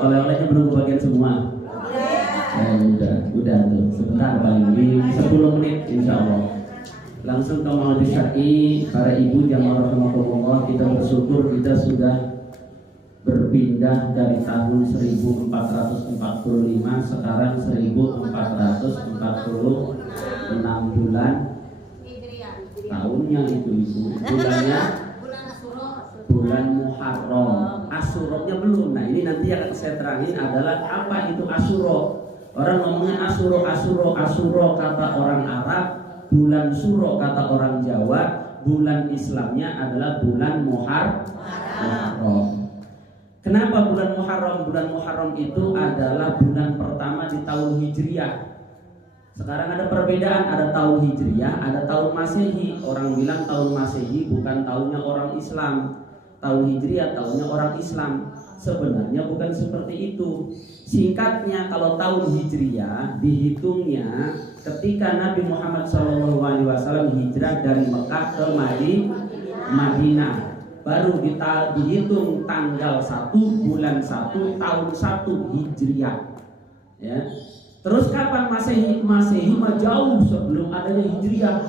Oleh-olehnya belum kebagian semua. Udah tuh. Sebentar paling ini 10 menit insya Allah. Langsung ke maulid syar'i. Para ibu jamaah rahimakumullah, kita bersyukur kita sudah berpindah dari tahun 1445 sekarang 1446 bulan. Tahunnya itu ibu. Bulannya bulan Muharram. Asyuranya belum. Nah ini nanti yang saya terangin adalah apa itu Asyura. Orang ngomongnya Asyura kata orang Arab, bulan Suro kata orang Jawa, bulan Islamnya adalah bulan Muharram. Kenapa bulan Muharram? Bulan Muharram itu adalah bulan pertama di tahun Hijriah. Sekarang ada perbedaan, ada tahun Hijriah, ada tahun Masehi. Orang bilang tahun Masehi bukan tahunnya orang Islam. Tahun Hijriah tahunnya orang Islam. Sebenarnya bukan seperti itu. Singkatnya, kalau tahun Hijriah dihitungnya ketika Nabi Muhammad SAW hijrah dari Mekah ke Madinah. Baru dihitung tanggal 1 bulan 1 tahun 1 Hijriah. Ya. Terus kapan Masehi? Masehi jauh sebelum adanya Hijriah.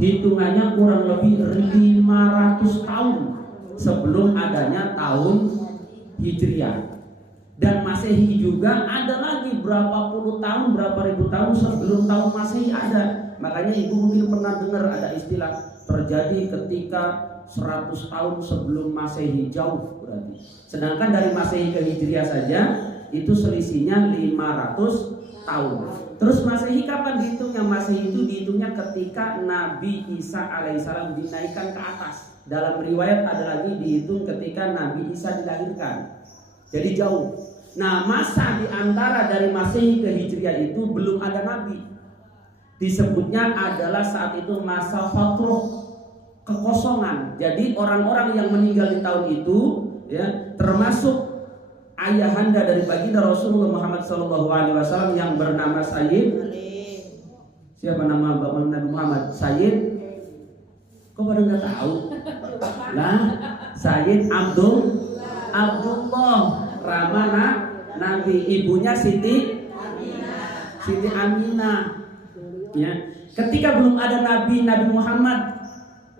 Hitungannya kurang lebih 500 tahun sebelum adanya tahun Hijriah. Dan Masehi juga ada lagi berapa puluh tahun, berapa ribu tahun sebelum tahun Masehi ada. Makanya ibu mungkin pernah dengar ada istilah terjadi ketika 100 tahun sebelum Masehi, jauh berarti. Sedangkan dari Masehi ke Hijriah saja itu selisihnya 500 tahun. Terus Masehi kapan dihitungnya? Masehi itu dihitungnya ketika Nabi Isa alaihissalam dinaikkan ke atas. Dalam riwayat ada lagi dihitung ketika Nabi Isa dilahirkan. Jadi jauh. Nah, masa di antara dari Masehi ke Hijriah itu belum ada Nabi. Disebutnya adalah saat itu masa fatrah, kekosongan. Jadi orang-orang yang meninggal di tahun itu, ya, termasuk ayahanda dari baginda Rasulullah Muhammad SAW yang bernama Sayyid. Siapa nama Bapak Nabi Muhammad? Sayyid. Kok pada nggak tahu? Lah, Sayyid Abdullah Ramana Nabi, ibunya Siti Aminah. Ya, ketika belum ada Nabi Muhammad,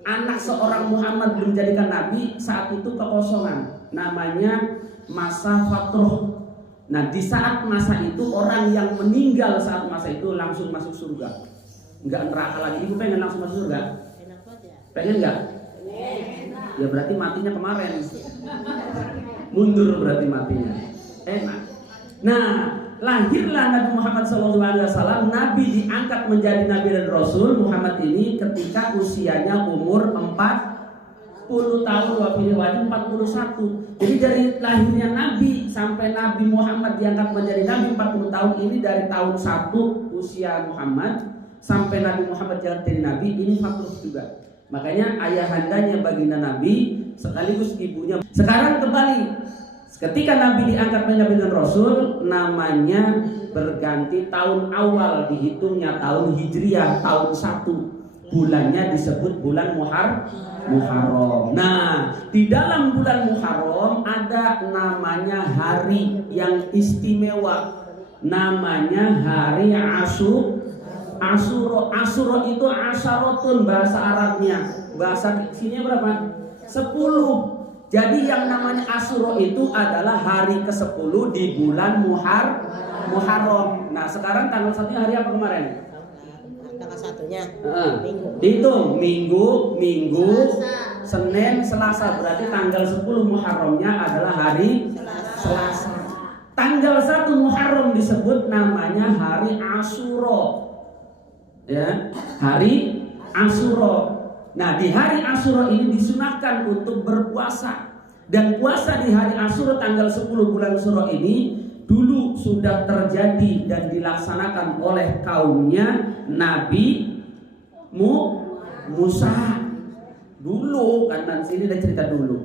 anak seorang Muhammad belum jadikan Nabi, saat itu kekosongan, namanya masa fatrah. Nah, di saat masa itu orang yang meninggal saat masa itu langsung masuk surga, nggak neraka lagi. Ibu pengen langsung masuk surga? Pengen nggak? Ya berarti matinya kemarin. Mundur berarti matinya. Enak. Nah, lahirlah Nabi Muhammad SAW. Nabi diangkat menjadi Nabi dan Rasul Muhammad ini ketika usianya umur 40 tahun, waktu 41. Jadi dari lahirnya Nabi sampai Nabi Muhammad diangkat menjadi Nabi 40 tahun ini, dari tahun 1 usia Muhammad sampai Nabi Muhammad jadi Nabi, ini fatrah juga. Makanya ayahandanya baginda Nabi sekaligus ibunya. Sekarang kembali, ketika Nabi diangkat menjadi Nabi dan Rasul, namanya berganti tahun awal, dihitungnya tahun Hijriah, tahun 1. Bulannya disebut bulan Muharram. Nah, di dalam bulan Muharram ada namanya hari yang istimewa, namanya hari Asyura. Asyura itu asyaratun bahasa Arabnya. Bahasa sini berapa? 10. Jadi yang namanya Asyura itu adalah hari ke-10 di bulan Muharram. Nah, sekarang tanggal 1-nya hari apa kemarin? Tanggal 1-nya. Dihitung Minggu, Senin, Selasa. Berarti tanggal 10 Muharramnya adalah hari Selasa. Tanggal 1 Muharram disebut namanya hari Asyura. Ya, hari Asyura. Nah, di hari Asyura ini disunahkan untuk berpuasa. Dan puasa di hari Asyura tanggal 10 bulan Syura ini dulu sudah terjadi dan dilaksanakan oleh kaumnya Nabi Musa. Dulu kan, dan sini ada cerita dulu.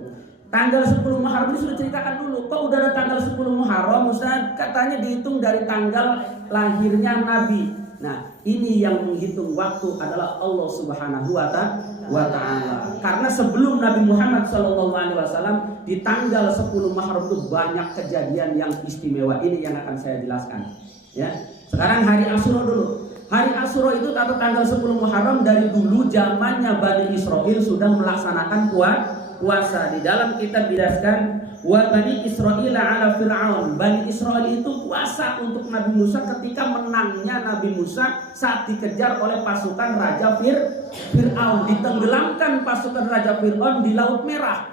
Tanggal 10 Muharram ini sudah ceritakan dulu. Kok udah ada tanggal 10 Muharram? Ustaz, katanya dihitung dari tanggal lahirnya Nabi. Nah, ini yang menghitung waktu adalah Allah Subhanahu wa Ta'ala. wa ta'ala. Karena sebelum Nabi Muhammad SAW di tanggal 10 Muharram itu banyak kejadian yang istimewa. Ini yang akan saya jelaskan. Ya. Sekarang hari Asyura dulu. Hari Asyura itu atau tanggal 10 Muharram dari dulu zamannya Bani Israil sudah melaksanakan puasa. Di dalam kitab dijelaskan wa Bani Israil ala Fir'aun. Bani Israil itu puasa untuk Nabi Musa ketika menangnya Nabi Musa saat dikejar oleh pasukan Raja Fir'aun. Ditenggelamkan pasukan Raja Fir'aun di Laut Merah.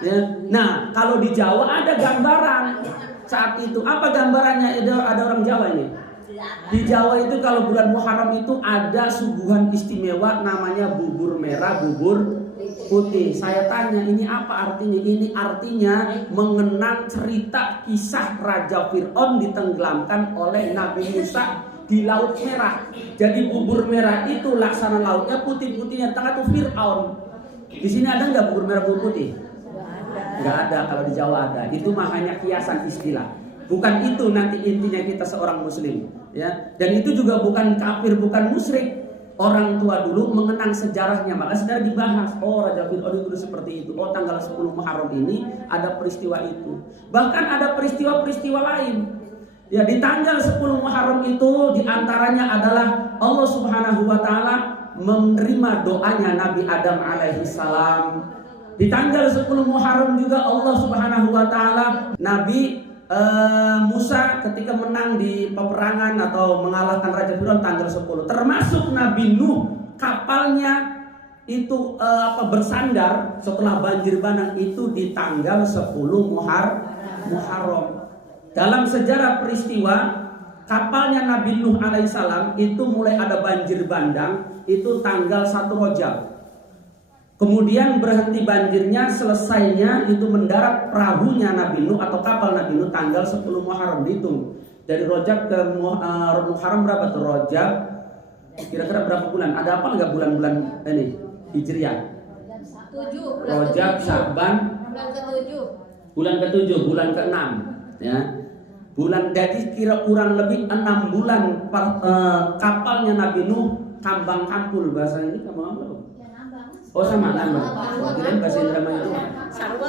Ya. Nah, kalau di Jawa ada gambaran saat itu. Apa gambarannya? Ada orang Jawa ini. Di Jawa itu kalau bulan Muharram itu ada suguhan istimewa namanya bubur merah, bubur putih. Saya tanya, ini apa artinya? Ini artinya mengenang cerita kisah Raja Fir'aun ditenggelamkan oleh Nabi Musa di Laut Merah. Jadi bubur merah itu laksana lautnya, putih-putihnya tengah itu Fir'aun. Di sini ada nggak bubur merah, bubur putih? Nggak ada. Kalau di Jawa ada. Itu mah hanya kiasan istilah. Bukan itu nanti intinya kita seorang muslim, ya. Dan itu juga bukan kafir, bukan musyrik. Orang tua dulu mengenang sejarahnya, maka sejarah dibahas. Oh, Raja Fir'aun dulu seperti itu. Oh, tanggal 10 Muharram ini ada peristiwa itu. Bahkan ada peristiwa-peristiwa lain. Ya, di tanggal 10 Muharram itu diantaranya adalah Allah Subhanahu wa Ta'ala menerima doanya Nabi Adam alaihi salam. Di tanggal 10 Muharram juga Allah Subhanahu wa Ta'ala Nabi Musa ketika menang di peperangan atau mengalahkan Raja Fir'aun tanggal 10. Termasuk Nabi Nuh, kapalnya itu bersandar setelah banjir bandang itu di tanggal 10 Muharram. Dalam sejarah peristiwa kapalnya Nabi Nuh alaihissalam itu mulai ada banjir bandang itu tanggal 1 Rajab. Kemudian berhenti banjirnya, selesainya itu mendarat perahunya Nabi Nuh atau kapal Nabi Nuh tanggal 10 Muharram. Dihitung dari Rajab ke Muharram berapa tuh? Rajab kira-kira berapa bulan? Ada apa enggak bulan-bulan ini Hijriah? 7. Rajab, Sya'ban, bulan ke-7, bulan ke-6, ya. Bulan, jadi kira kurang lebih 6 bulan kapalnya Nabi Nuh kambang kampul, bahasa ini kambang apa? Oh sama ngambang. Kirain bahasa Indramayu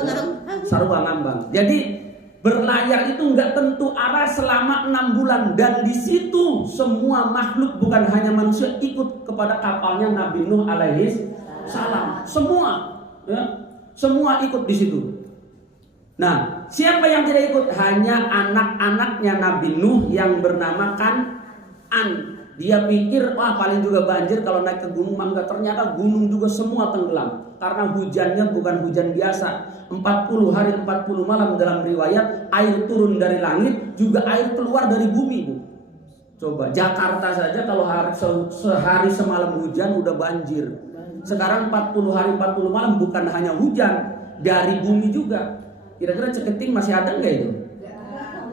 itu sarwa ngambang. Jadi berlayar itu nggak tentu arah selama 6 bulan dan di situ semua makhluk bukan hanya manusia ikut kepada kapalnya Nabi Nuh alaihi salam. Semua, ya, semua ikut di situ. Nah, siapa yang tidak ikut? Hanya anak-anaknya Nabi Nuh yang bernama Kan'an. Dia pikir, wah paling juga banjir kalau naik ke gunung, maka ternyata gunung juga semua tenggelam. Karena hujannya bukan hujan biasa. 40 hari 40 malam dalam riwayat, air turun dari langit, juga air keluar dari bumi, Bu. Coba, Jakarta saja kalau sehari semalam hujan udah banjir. Sekarang 40 hari 40 malam bukan hanya hujan, dari bumi juga. Kira-kira Ceketing masih ada nggak itu?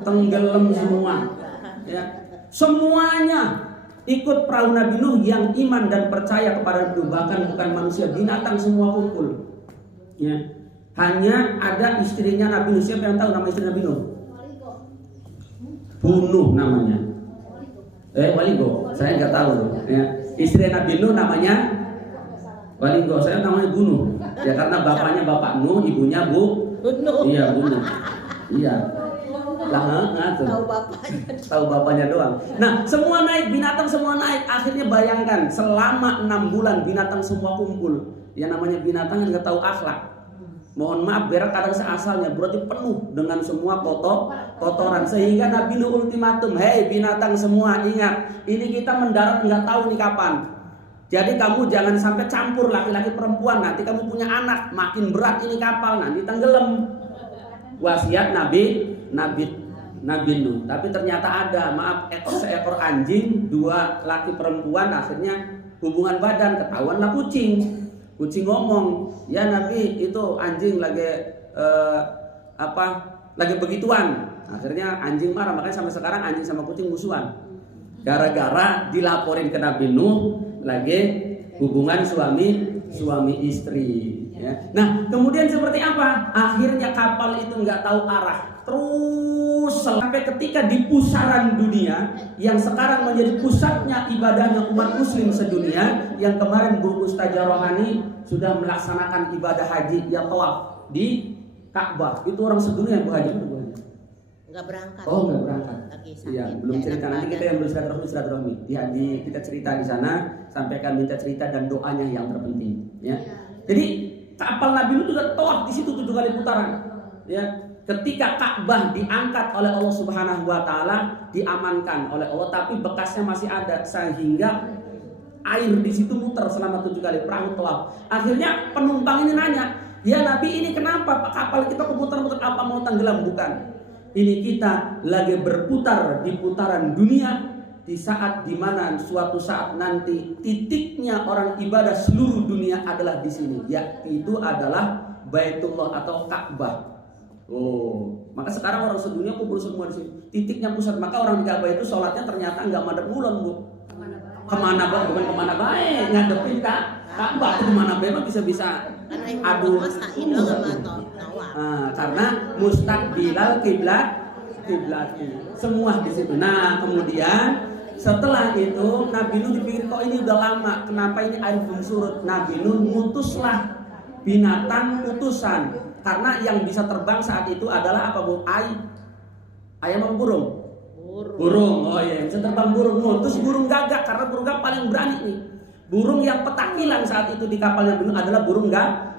Tenggelam semua. Ya. Semuanya ikut perahu Nabi Nuh yang iman dan percaya kepada Nabi Nuh, bahkan bukan manusia, binatang semua kumpul. Ya. Hanya ada istrinya Nabi Nuh. Siapa yang tahu nama istri Nabi Nuh? Bunuh namanya. Waligo. Saya nggak tahu. Ya. Istri Nabi Nuh namanya Waligo. Saya namanya Bunuh. Ya karena bapaknya Bapak Nuh, ibunya Bunuh. Iya Bunuh. Iya. Lah tahu bapaknya doang. Nah, semua naik, binatang semua naik. Akhirnya bayangkan selama 6 bulan binatang semua kumpul. Ya namanya binatang yang nggak tahu akhlak. Mohon maaf, berak kadang seasalnya, berarti penuh dengan semua kotoran. Sehingga Nabi Nuh ultimatum, hei binatang semua ingat, ini kita mendarat nggak tahu nih kapan. Jadi kamu jangan sampai campur laki-laki perempuan. Nanti kamu punya anak, makin berat ini kapal, nanti tenggelam. Wasiat Nabi Nuh. Tapi ternyata ada, maaf, seekor anjing, 2 laki perempuan, akhirnya hubungan badan, ketahuanlah kucing. Kucing ngomong, ya Nabi itu anjing lagi lagi begituan. Akhirnya anjing marah, makanya sampai sekarang anjing sama kucing musuhan. Gara-gara dilaporin ke Nabi Nuh lagi hubungan suami istri. Ya. Nah, kemudian seperti apa? Akhirnya kapal itu nggak tahu arah, terus sampai ketika di pusaran dunia yang sekarang menjadi pusatnya ibadahnya umat muslim sedunia, yang kemarin Bu Ustazah Rohani sudah melaksanakan ibadah haji yang tawaf di Ka'bah. Itu orang sedunia Bu Haji. Enggak berangkat. Oh, enggak berangkat. Lagi sakit. Iya, belum cerita. Nanti kita yang bersilaturahmi. Kita cerita di sana, sampaikan minta cerita dan doanya yang terpenting, ya. Jadi kapal Nabi Nuh juga tawaf di situ 7 kali putaran. Ya, ketika Ka'bah diangkat oleh Allah Subhanahu wa taala, diamankan oleh Allah, tapi bekasnya masih ada sehingga air di situ muter selama 7 kali perahu tawaf. Akhirnya penumpang ini nanya, "Ya Nabi, ini kenapa kapal kita muter-muter, apa mau tenggelam?" Bukan. Ini kita lagi berputar di putaran dunia di saat dimana suatu saat nanti titiknya orang ibadah seluruh dunia adalah di sini, yaitu adalah Baitullah atau Ka'bah. Oh, maka sekarang orang sedunia kumpul semua di sini. Titiknya pusat. Maka orang di Ka'bah itu sholatnya ternyata nggak madep ngulon, Bu. Kemana baik, bukan kemana baik, ngadepin Ka'bah. Kemana baik bisa-bisa. Aduh. Karena mustaqbilal kiblat semua di situ. Nah, kemudian setelah itu Nabi Nuh dipikir, kok ini udah lama, kenapa ini air belum surut? Nabi Nuh mutuslah binatang utusan, karena yang bisa terbang saat itu adalah apa, Bu? Ayam atau burung? Burung. Oh iya, bisa terbang burung. Mutus burung gagak, karena burung gagak paling berani nih. Burung yang petakilan saat itu di kapalnya Nabi Nuh adalah burung gagak.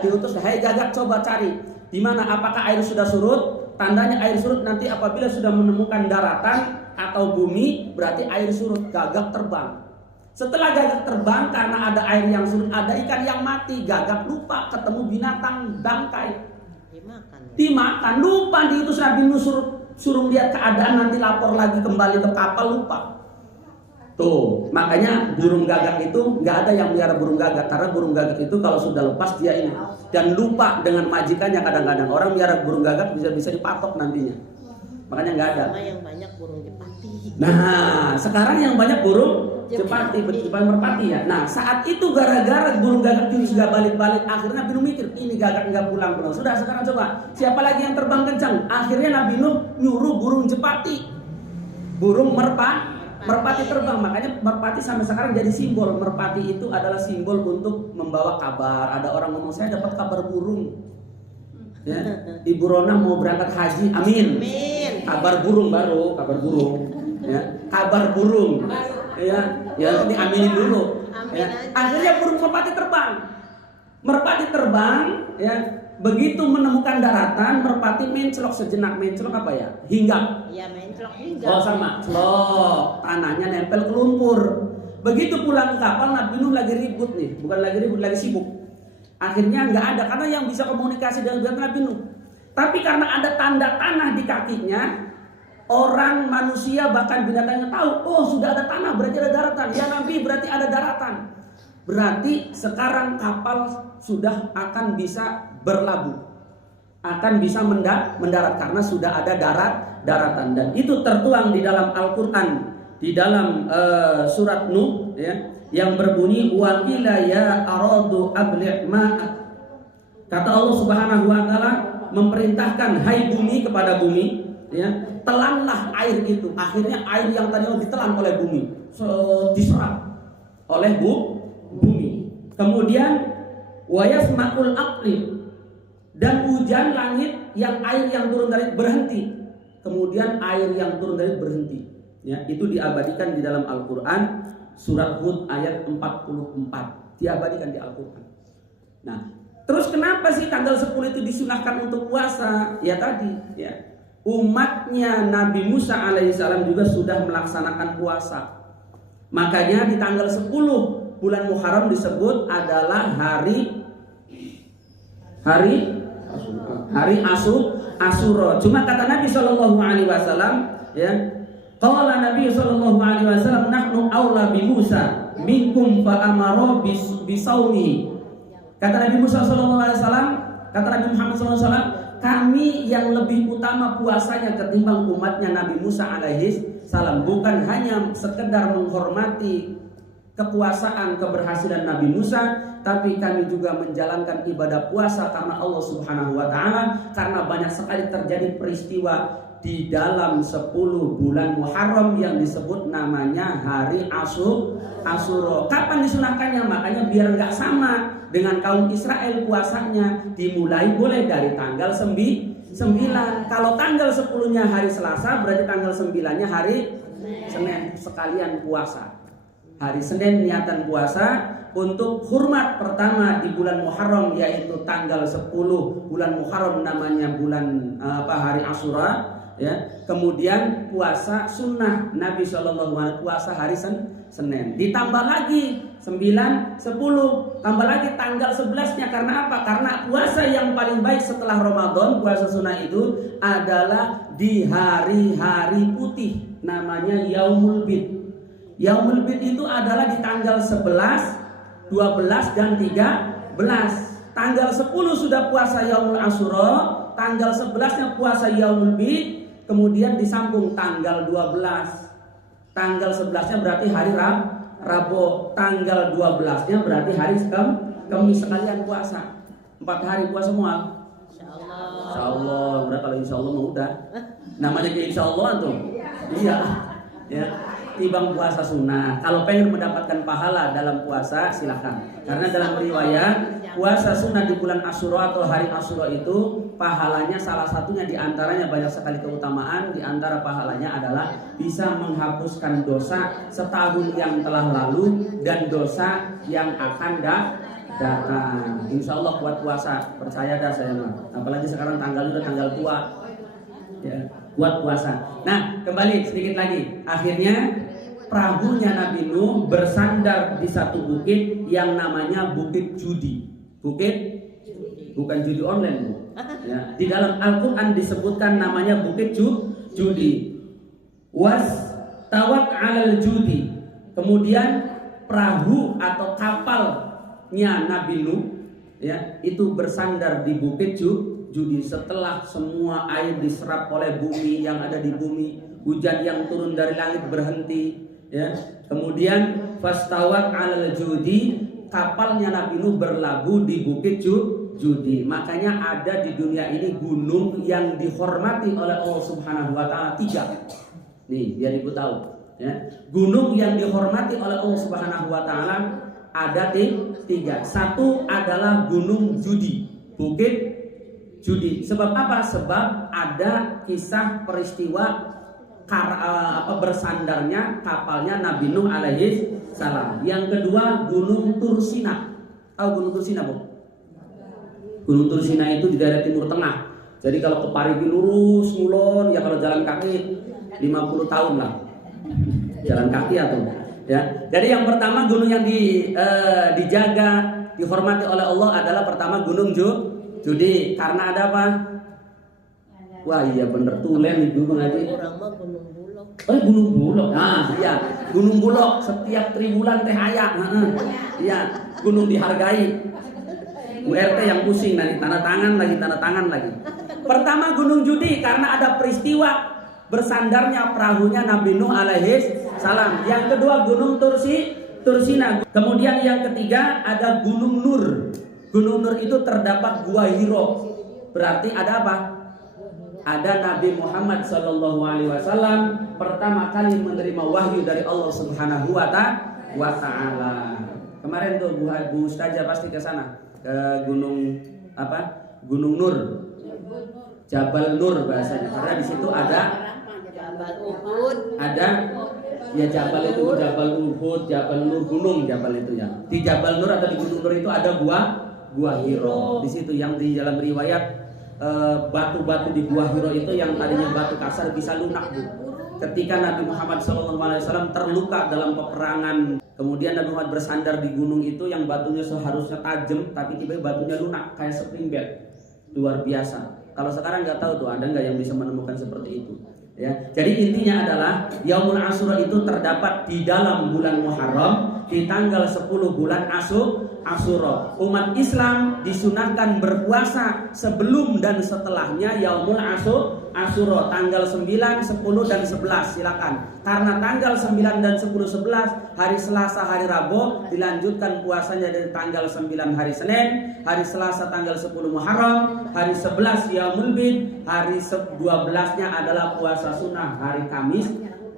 Diutus, "Hai gagak, coba cari di mana, apakah air sudah surut?" Tandanya air surut nanti apabila sudah menemukan daratan atau bumi, berarti air surut. Gagak terbang. Setelah gagak terbang, karena ada air yang surut, ada ikan yang mati. Gagak lupa ketemu binatang bangkai, dimakan. Lupa diutus Nabi Nuh suruh lihat keadaan, nanti lapor lagi kembali ke kapal, lupa. Tuh, makanya burung gagak itu nggak ada yang melihara burung gagak, karena burung gagak itu kalau sudah lepas dia ini dan lupa dengan majikannya. Kadang-kadang orang melihara burung gagak bisa dipatok nantinya, makanya nggak ada. Yang banyak burung jepati. Nah, sekarang yang banyak burung jepati, merpati ya. Nah, saat itu gara-gara burung gagak itu sudah balik-balik, akhirnya Nabi Nuh mikir, ini gagak nggak pulang. Sudah, sekarang coba siapa lagi yang terbang kencang? Akhirnya Nabi Nuh nyuruh burung jepati, burung merpati terbang. Makanya merpati sampai sekarang jadi simbol. Merpati itu adalah simbol untuk membawa kabar. Ada orang ngomong, saya dapat kabar burung, ya, Ibu Rona mau berangkat haji, amin. Kabar burung baru, kabar burung, ya, kabar burung, ya ini aminin dulu. Ya. Akhirnya burung merpati terbang, ya. Begitu menemukan daratan, merpati menclok sejenak. Menclok apa ya? Hinggap. Iya, menclok hinggap. Oh, sama. Celok. Tanahnya nempel ke lumpur. Begitu pulang ke kapal, Nabi Nuh lagi ribut nih. Bukan lagi ribut, lagi sibuk. Akhirnya nggak ada, karena yang bisa komunikasi dengan Nabi Nuh. Tapi karena ada tanda tanah di kakinya, orang, manusia, bahkan binatangnya tahu, oh sudah ada tanah, berarti ada daratan. Ya Nabi, berarti ada daratan. Berarti sekarang kapal sudah akan bisa berlabuh, akan bisa mendarat karena sudah ada daratan. Dan itu tertuang di dalam Al-Quran, di dalam surat Nuh, ya, yang berbunyi wa qila ya aradu abli' ma'ak. Kata Allah Subhanahu wa taala memerintahkan, hai bumi, kepada bumi, ya, telanlah air itu. Akhirnya air yang tadi ditelan oleh bumi diserap oleh bumi. Kemudian wa yasma'ul aqli, dan hujan langit yang air yang turun dari berhenti. Kemudian air yang turun dari berhenti. Ya, itu diabadikan di dalam Al-Quran surat Hud ayat 44. Diabadikan di Al-Quran. Nah, terus kenapa sih tanggal 10 itu disunahkan untuk puasa? Ya tadi, ya, umatnya Nabi Musa alaihissalam juga sudah melaksanakan puasa. Makanya di tanggal 10 bulan Muharram disebut adalah hari Asyura. Cuma kata Nabi SAW, ya, qala Nabi SAW, nahnu aula bi Musa minkum fa amara bi saumihi. Kata Nabi Musa SAW, kata Nabi Muhammad SAW, kami yang lebih utama puasanya ketimbang umatnya Nabi Musa alaihissalam. Bukan hanya sekedar menghormati kekuasaan, keberhasilan Nabi Musa, tapi kami juga menjalankan ibadah puasa karena Allah Subhanahu wa taala, karena banyak sekali terjadi peristiwa di dalam 10 bulan Muharram yang disebut namanya hari Asyura. Kapan disunahkannya? Makanya biar nggak sama dengan kaum Israel puasanya, dimulai boleh dari tanggal 9. Kalau tanggal 10-nya hari Selasa, berarti tanggal 9-nya hari Senin, sekalian puasa. Hari Senin niatan puasa untuk hormat pertama di bulan Muharram, yaitu tanggal 10 bulan Muharram namanya bulan hari Asyura, ya. Kemudian puasa sunnah Nabi SAW, puasa hari Senin. Ditambah lagi 9, 10, tambah lagi tanggal 11-nya. Karena apa? Karena puasa yang paling baik setelah Ramadan, puasa sunnah itu adalah di hari-hari putih, namanya Yaumul Bid. Yaumul Bid itu adalah di tanggal 11, 12 dan 13. Tanggal 10 sudah puasa Yaumul Asyura, tanggal 11-nya puasa Yaumul Bid, kemudian disambung tanggal 12. Tanggal 11-nya berarti hari Rabu, tanggal 12-nya berarti hari Kamis, sekalian puasa. 4 hari puasa semua. Insya Allah. Udah, kalau insya Allah mau udah. Namanya kayak insya Allah tuh. Iya. Ya. Timbang puasa sunnah. Kalau pengen mendapatkan pahala dalam puasa, silahkan. Karena dalam riwayat puasa sunnah di bulan Asyura atau hari Asyura itu pahalanya salah satunya, diantaranya banyak sekali keutamaan. Di antara pahalanya adalah bisa menghapuskan dosa setahun yang telah lalu dan dosa yang akan datang. Insya Allah buat puasa, percaya dah saya mah. Apalagi sekarang tanggal udah tanggal tua. Ya, buat puasa. Nah, kembali sedikit lagi. Akhirnya perahunya Nabi Nuh bersandar di satu bukit yang namanya Bukit Judi. Bukit bukan judi online, Bu. Ya, di dalam Al-Qur'an disebutkan namanya Bukit Judi. Was tawat 'alal judi. Kemudian perahu atau kapalnya Nabi Nuh, ya, itu bersandar di Bukit Judi. Setelah semua air diserap oleh bumi yang ada di bumi, hujan yang turun dari langit berhenti, ya. Kemudian fastawat 'alal judi, kapalnya Nabi Nuh berlabuh di Bukit Judi. Makanya ada di dunia ini gunung yang dihormati oleh Allah Subhanahu wa taala 3. Nih, biar Ibu tahu, ya. Gunung yang dihormati oleh Allah Subhanahu wa taala ada 3. Satu adalah Gunung Judi, Bukit Judi. Sebab apa? Sebab ada kisah peristiwa bersandarnya kapalnya Nabi Nuh alaihi salam. Yang kedua Gunung Tursina. Tahu Gunung Tursina, Bu? Gunung Tursina itu di daerah Timur Tengah. Jadi kalau ke Parigi lurus ngulon, ya kalau jalan kaki 50 tahun lah. Jalan kaki atau ya. Jadi yang pertama gunung yang dijaga, dihormati oleh Allah adalah pertama Gunung Judi. Karena ada apa? Wah iya bener, tulen itu Bang Haji. Orang mah Gunung Bulok. Gunung Bulok. Nah, iya. Gunung Bulok setiap tribulan teh aya. Iya, gunung dihargai. URT yang pusing nanti tanda tangan lagi. Pertama Gunung Judi karena ada peristiwa bersandarnya perahunya Nabi Nuh alaihi salam. Yang kedua Gunung Tursina. Kemudian yang ketiga ada Gunung Nur. Gunung Nur itu terdapat Gua Hiro. Berarti ada apa? Ada Nabi Muhammad SAW pertama kali menerima wahyu dari Allah Subhanahu wa taala. Kemarin tuh Bu Ustazah pasti ke sana, ke gunung apa? Gunung Nur. Jabal Nur bahasanya. Karena di situ ada Jabal Uhud. Ada ya Jabal itu Jabal Uhud, Jabal Nur, gunung Jabal itu ya. Di Jabal Nur atau di Gunung Nur itu ada Gua Hiro. Di situ yang di dalam riwayat batu-batu di Gua Hiro itu yang tadinya batu kasar bisa lunak, Bu. Ketika Nabi Muhammad SAW terluka dalam peperangan, kemudian Nabi Muhammad bersandar di gunung itu yang batunya seharusnya tajam, tapi tiba-tiba batunya lunak kayak spring bed. Luar biasa. Kalau sekarang nggak tahu tuh ada nggak yang bisa menemukan seperti itu. Ya, jadi intinya adalah Yaumul Asyura itu terdapat di dalam bulan Muharram di tanggal 10 bulan Asyura. Umat Islam disunahkan berpuasa sebelum dan setelahnya Yaumul Asyura, tanggal 9, 10 dan 11. Silakan. Karena tanggal 9 dan 10 11 hari Selasa hari Rabu, dilanjutkan puasanya dari tanggal 9 hari Senin, hari Selasa tanggal 10 Muharram, hari 11 Yaumul Bid, hari 12-nya adalah puasa sunnah hari Kamis.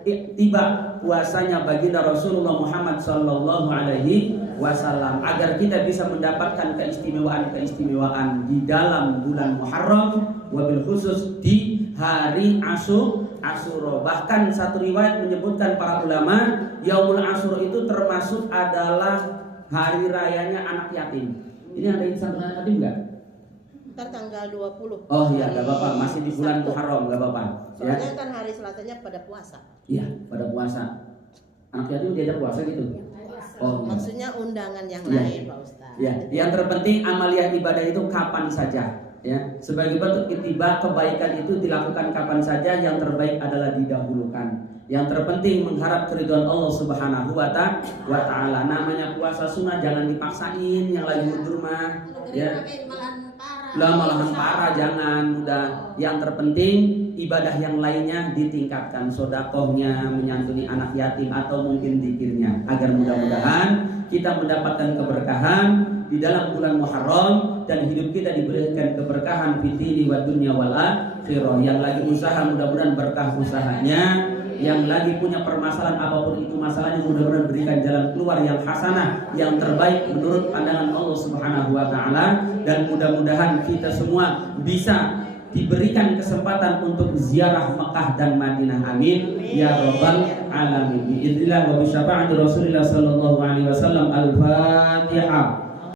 Tiba puasanya baginda Rasulullah Muhammad sallallahu alaihi wasallam, agar kita bisa mendapatkan keistimewaan di dalam bulan Muharram, wabil khusus di hari Asyura. Bahkan satu riwayat menyebutkan para ulama, Yaumul Asyura itu termasuk adalah hari rayanya anak yatim. Ini ada insan anak yatim enggak? Ntar tanggal 20. Oh iya, gak apa-apa, masih di bulan Muharram, gak apa-apa. Ya. Soalnya kan hari Selasanya pada puasa. Iya, pada puasa. Anak yatim diajak puasa gitu. Oh, maksudnya undangan yang ya. lain, Pak Ustaz. Ya, yang terpenting amaliyah ibadah itu kapan saja. Ya, sebagai bentuk ittiba, kebaikan itu dilakukan kapan saja. Yang terbaik adalah didahulukan. Yang terpenting mengharap keridhaan Allah Subhanahu wa Ta'ala. Namanya puasa sunnah jangan dipaksain, yang lagi mundur mah. Ya. Malahan parah, jangan. Udah, yang terpenting ibadah yang lainnya ditingkatkan, sodakohnya, menyantuni anak yatim, atau mungkin zikirnya, agar mudah-mudahan kita mendapatkan keberkahan di dalam bulan Muharram dan hidup kita diberikan keberkahan fitri wa dunya wal akhirah. Yang lagi usaha mudah-mudahan berkah usahanya, yang lagi punya permasalahan apapun itu masalahnya mudah-mudahan berikan jalan keluar yang hasanah, yang terbaik menurut pandangan Allah Subhanahu wa Ta'ala, dan mudah-mudahan kita semua bisa diberikan kesempatan untuk ziarah Mekah dan Madinah. Amin ya rabbal alamin. Biidznillah wa bi syafaati Rasulillah sallallahu alaihi wasallam. Al-Fatihah.